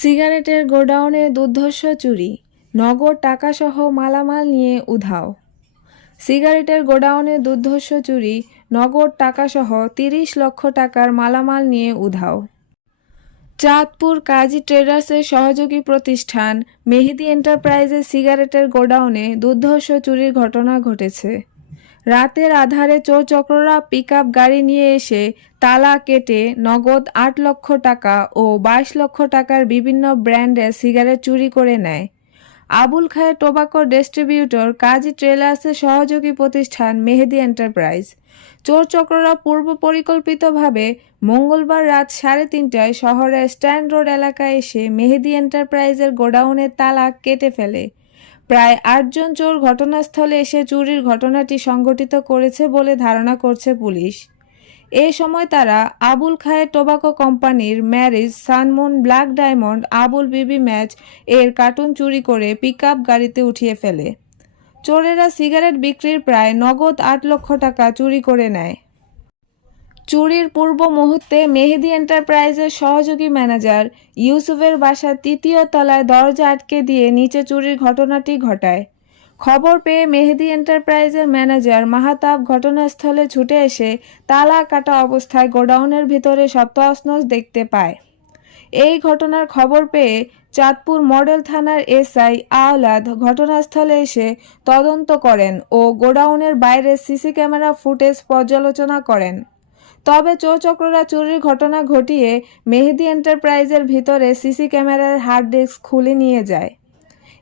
সিগারেটের গোডাউনে দুর্ধর্ষ চুরি, নগদ টাকাসহ মালামাল নিয়ে উধাও। সিগারেটের গোডাউনে দুর্ধর্ষ চুরি, নগদ টাকাসহ তিরিশ লক্ষ টাকার মালামাল নিয়ে উধাও। চাঁদপুর কাজী ট্রেডার্সের সহযোগী প্রতিষ্ঠান মেহেদি এন্টারপ্রাইজের সিগারেটের গোডাউনে দুর্ধর্ষ চুরির ঘটনা ঘটেছে। রাতের আধারে চোর পিক গাড়ি নিয়ে এসে তালা কেটে নগদ আট লক্ষ টাকা ও বাইশ লক্ষ টাকার বিভিন্ন ব্র্যান্ডের সিগারেট চুরি করে নেয়। আবুল খায়ের টোবাকো ডিস্ট্রিবিউটর কাজী ট্রেলার্সের সহযোগী প্রতিষ্ঠান মেহেদি এন্টারপ্রাইজ। চোর চক্ররা পূর্ব পরিকল্পিতভাবে মঙ্গলবার রাত সাড়ে তিনটায় শহরের স্ট্যান্ড রোড এলাকায় এসে মেহেদি এন্টারপ্রাইজের গোডাউনের তালা কেটে ফেলে। প্রায় আটজন চোর ঘটনাস্থলে এসে চুরির ঘটনাটি সংঘটিত করেছে বলে ধারণা করছে পুলিশ। এ সময় তারা আবুল খায়ের টোবাকো কোম্পানির Marise, Sunmoon, Black Diamond, Abul Bibi match এর কার্টুন চুরি করে পিকআপ গাড়িতে উঠিয়ে ফেলে। চোরেরা সিগারেট বিক্রির প্রায় নগদ আট লক্ষ টাকা চুরি করে নেয়। চুরির পূর্ব মুহূর্তে মেহেদি এন্টারপ্রাইজের সহযোগী ম্যানেজার ইউসুফের বাসার তৃতীয় তলায় দরজা আটকে দিয়ে নিচে চুরির ঘটনাটি ঘটায়। খবর পেয়ে মেহেদি এন্টারপ্রাইজের ম্যানেজার মাহাতাব ঘটনাস্থলে ছুটে এসে তালা কাটা অবস্থায় গোডাউনের ভিতরে সপ্তাহস্নস দেখতে পায়। এই ঘটনার খবর পেয়ে চাঁদপুর মডেল থানার এসআই আওলাদ ঘটনাস্থলে এসে তদন্ত করেন ও গোডাউনের বাইরে সিসি ক্যামেরা ফুটেজ পর্যালোচনা করেন। তবে চোরচক্ররা চুরির ঘটনা ঘটিয়ে মেহেদি এন্টারপ্রাইজের ভিতরে সিসি ক্যামেরার হার্ড ডিস্ক খুলে নিয়ে যায়।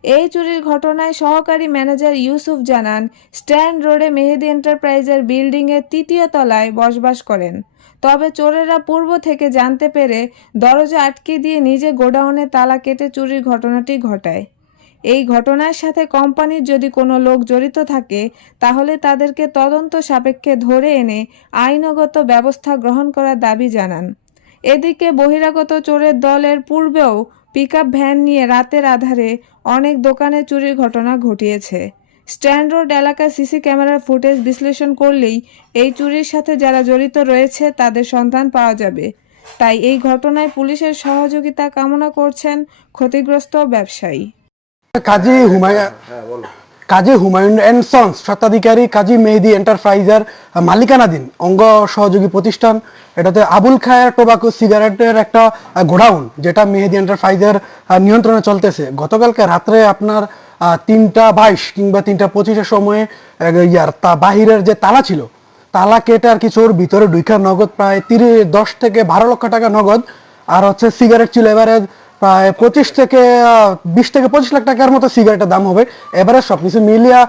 এই চুরির ঘটনায় সহকারী ম্যানেজার ইউসুফ জানান, স্ট্যান্ড রোডে মেহেদি এন্টারপ্রাইজের বিল্ডিংয়ের তৃতীয় তলায় বসবাস করেন। তবে চোরেরা পূর্ব থেকে জানতে পেরে দরজা আটকে দিয়ে নিজে গোডাউনে তালা কেটে চুরির ঘটনাটি ঘটায়। এই ঘটনার সাথে কোম্পানির যদি কোনো লোক জড়িত থাকে, তাহলে তাদেরকে তদন্ত সাপেক্ষে ধরে এনে আইনগত ব্যবস্থা গ্রহণ করার দাবি জানান। এদিকে বহিরাগত চোরের দলের পূর্বেও পিকআপ ভ্যান নিয়ে রাতের আধারে অনেক দোকানে চুরির ঘটনা ঘটিয়েছে। স্ট্যান্ড রোড এলাকার সিসি ক্যামেরার ফুটেজ বিশ্লেষণ করলেই এই চুরির সাথে যারা জড়িত রয়েছে তাদের সন্ধান পাওয়া যাবে। তাই এই ঘটনায় পুলিশের সহযোগিতা কামনা করছেন ক্ষতিগ্রস্ত ব্যবসায়ী। কাজী হুমায়ুন কাজী হুমায়ুন অ্যান্ড সন্স স্বত্বাধিকারী কাজী মেহেদি এন্টারপ্রাইজের মালিকানাধীন অঙ্গ সহযোগী প্রতিষ্ঠান। এটাতে আবুল খায়ের টোবাকো সিগারেটের একটা গোডাউন যেটা মেহেদি এন্টারপ্রাইজের নিয়ন্ত্রণে চলতেছে। গতকালকে রাত্রে আপনার তিনটা বাইশ কিংবা তিনটা পঁচিশের সময়ে ইয়ার তা বাহিরের যে তালা ছিল তালা কেটে আর কি চোর ভিতরে ঢুইকা নগদ প্রায় তিরিশ দশ থেকে বারো লক্ষ টাকা নগদ। আর হচ্ছে সিগারেট ছিল এবারে প্রায় পঁচিশ থেকে বিশ থেকে পঁচিশ লাখ টাকার মতো সিগারেটের দাম হবে। এবারে সবকিছু মিলিয়া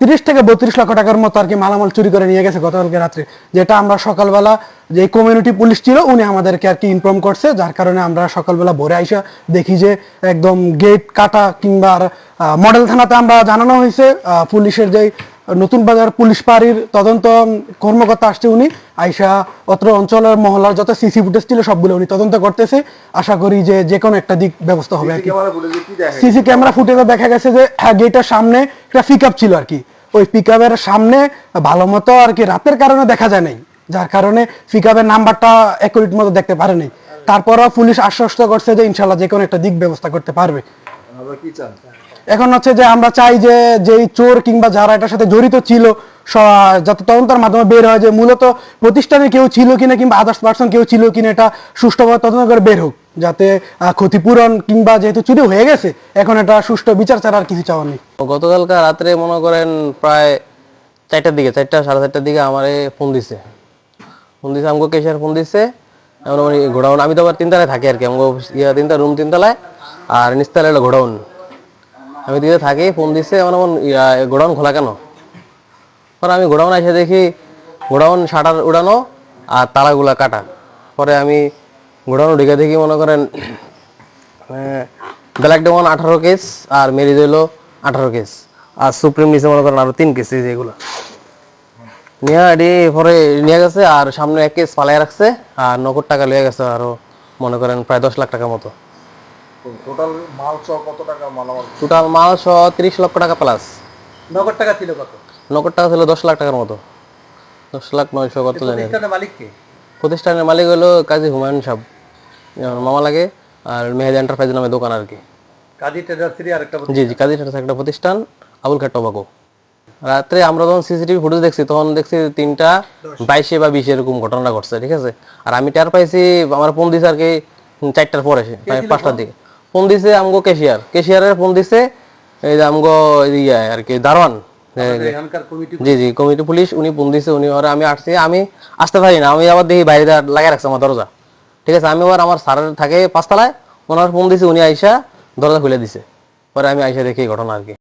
তিরিশ থেকে বত্রিশ লক্ষ টাকার মতো আর কি মালামাল চুরি করে নিয়ে গেছে গতকালকে রাত্রে। যেটা আমরা সকালবেলা যে কমিউনিটি পুলিশ ছিল, উনি আমাদেরকে আর কি ইনফর্ম করছে, যার কারণে আমরা সকালবেলা ভোরে আইসা দেখি যে একদম গেট কাটা কিংবা মডেল থানাতে আমরা জানানো হয়েছে পুলিশের যে নতুন বাজার পুলিশ পাড়ির তদন্ত কর্মকর্তা আসছে উনি। আইসা অত্র অঞ্চলের মহল্লার যত সিসি ফুটেজ ছিল সবগুলো উনি তদন্ত করতেছে। আশা করি যে যে কোনো একটা দিক ব্যবস্থা হবে আর কি। সিসি ক্যামেরা ফুটেজে দেখা গেছে যে হ্যাঁ গেটের সামনে একটা পিক ছিল আর কি। ওই পিক সামনে ভালো মতো আর কি রাতের কারণে দেখা যায় নাই। যার কারণে পিক নাম্বারটা অ্যাকুরেট মতো দেখতে পারে নাই। তারপরও পুলিশ আশ্বস্ত করছে যে ইনশাল্লাহ যে কোনো একটা দিক ব্যবস্থা করতে পারবে। কি চান? এখন হচ্ছে যে আমরা চাই যে যেই চোর কিংবা যারা এটার সাথে জড়িত ছিল যাতে তদন্তের মাধ্যমে বের হয় যে মূলত প্রতিষ্ঠানে কেউ ছিল কিনা কিংবা আদার্স পার্সন কেউ ছিল কিনা এটা সুষ্ঠুভাবে তদন্ত করে বের হোক, যাতে ক্ষতিপূরণ কিংবা যেহেতু চুরি হয়ে গেছে, এখন এটা সুষ্ঠু বিচার ছাড়া আর কিছু চাওয়ার নেই। গতকালকে রাত্রে মনে করেন প্রায় চারটার দিকে, চারটা, সাড়ে চারটার দিকে আমারে ফোন দিছে। ফোন দিছে আমাকে কেশার ফোন দিছে গোডাউন আমি তো আবার তিনতলায় থাকি আর কি আমাকে তিনটা রুম তিনতলায়, আর নিচতলায় হলো গোডাউন আমি দিকে থাকি ফোন দিছে এমন এমন গোডাউন খোলা কেন? পরে আমি গোডাউন এসে দেখি, গোডাউন শাটার উড়ানো আর তালাগুলা কাটা। পরে আমি গোডাউন ঢুকে দেখি, মনে করেন ব্ল্যাক ডেমন আঠারো কেস আর মেরিজ হইল আঠারো কেস আর সুপ্রিম নিচে মনে করেন, আরও তিন কেস এগুলো। নিয়ে এটি পরে নিয়ে গেছে আর সামনে এক কেস পালাই রাখছে, আর নগদ টাকা লিয়ে গেছে আরও, মনে করেন, প্রায় দশ লাখ টাকা মতো। টোটাল মাল সহ কত টাকা মালামাল টোটাল মাল সহ তিরিশ লক্ষ টাকা প্লাস নগদ টাকা ছিল কত? নগদ টাকা ছিল দশ লাখ টাকার মতো। দশ লাখ নয়শো কত জানি। প্রতিষ্ঠানের মালিক কে? প্রতিষ্ঠানের মালিক হলো কাজী হুমায়ুন সাহেব। মামা লাগে আর মেহেদি এন্টারপ্রাইজ নামে দোকান আর কি। কাজী ট্রেডার্সেরই আরেকটা জি জি কাজী একটা প্রতিষ্ঠান আবুল খাট টবাকো রাত্রে আমরা যখন সিসিটিভি ফুটেজ দেখছি তখন দেখছি তিনটা বাইশে বা বিশে এরকম ঘটনা ঘটছে ঠিক আছে? আর আমি টের পাইছি আমার ফোন দিছে আর কি চারটার পরে এসে পাঁচটার দিকে। ফোন দিছে আমগো ক্যাশিয়ার ক্যাশিয়ারের ফোন দিছে এই যে আমগো ইয়া আর কি দারোয়ান। জি জি কমিটি পুলিশ উনি ফোন দিছে উনি ওরা আমি আসছি আমি আসতে পারি না আমি আবার দেখি বাইরে লাগাই রাখছে আমার দরজা। ঠিক আছে আমি আবার আমার স্যারের থাকে পাঁচতলায় ওনার ফোন দিছে উনি আইসা দরজা খুলে দিছে। পরে আমি আইসা দেখি ঘটনা আর কি।